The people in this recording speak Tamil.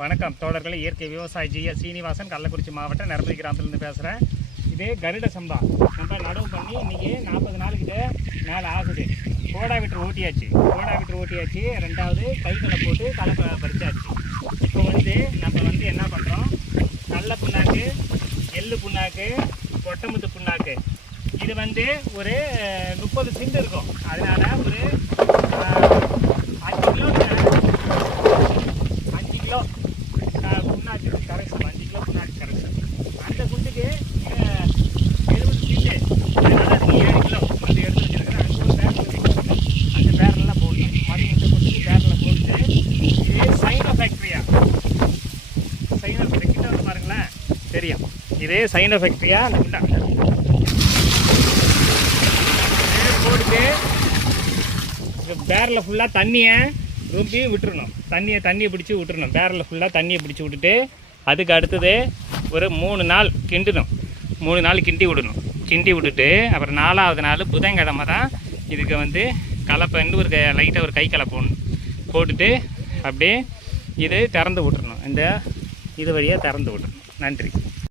வணக்கம் தோழர்களே. இயற்கை விவசாயி ஜிஎஸ் சீனிவாசன் கள்ளக்குறிச்சி மாவட்டம் நரம்பதி கிராமத்துலேருந்து பேசுகிறேன் இது கருட சம்பா. நம்ம நடவு பண்ணி இன்றைக்கி நாற்பது நாளுக்கிட்ட மேலே ஆகுது. கோடா விட்டு ஓட்டியாச்சு. கோடா விட்டு ஓட்டியாச்சு. ரெண்டாவது கைகளை போட்டு கலப்பை பறிச்சாச்சு. இப்போ வந்து நம்ம வந்து என்ன பண்ணுறோம் நல்ல புண்ணாக்கு எள்ளு புண்ணாக்கு கொட்டமுத்து புண்ணாக்கு. இது வந்து ஒரு முப்பது சிண்டு இருக்கும். அதனால் தெரியும். இதே சைன் எஃபெக்ட்ரியாக அந்த குண்டா பேரில் ஃபுல்லாக தண்ணியை ரொம்பி விட்டுறணும். தண்ணியை தண்ணியை பிடிச்சி விட்டுறணும். பேரில் ஃபுல்லாக தண்ணியை பிடிச்சி விட்டுட்டு அதுக்கு அடுத்தது ஒரு மூணு நாள் கிண்டணும். மூணு நாள் கிண்டி விடணும். கிண்டி விட்டுட்டு அப்புறம் நாலாவது நாள் புதன்கிழமை தான் இதுக்கு வந்து கலப்பைன்னு ஒரு லைட்டாக ஒரு கை கலை போட்டுட்டு அப்படியே இது திறந்து விட்டுறணும். இந்த இது வழியாக திறந்து விட்டுறணும். நன்றி.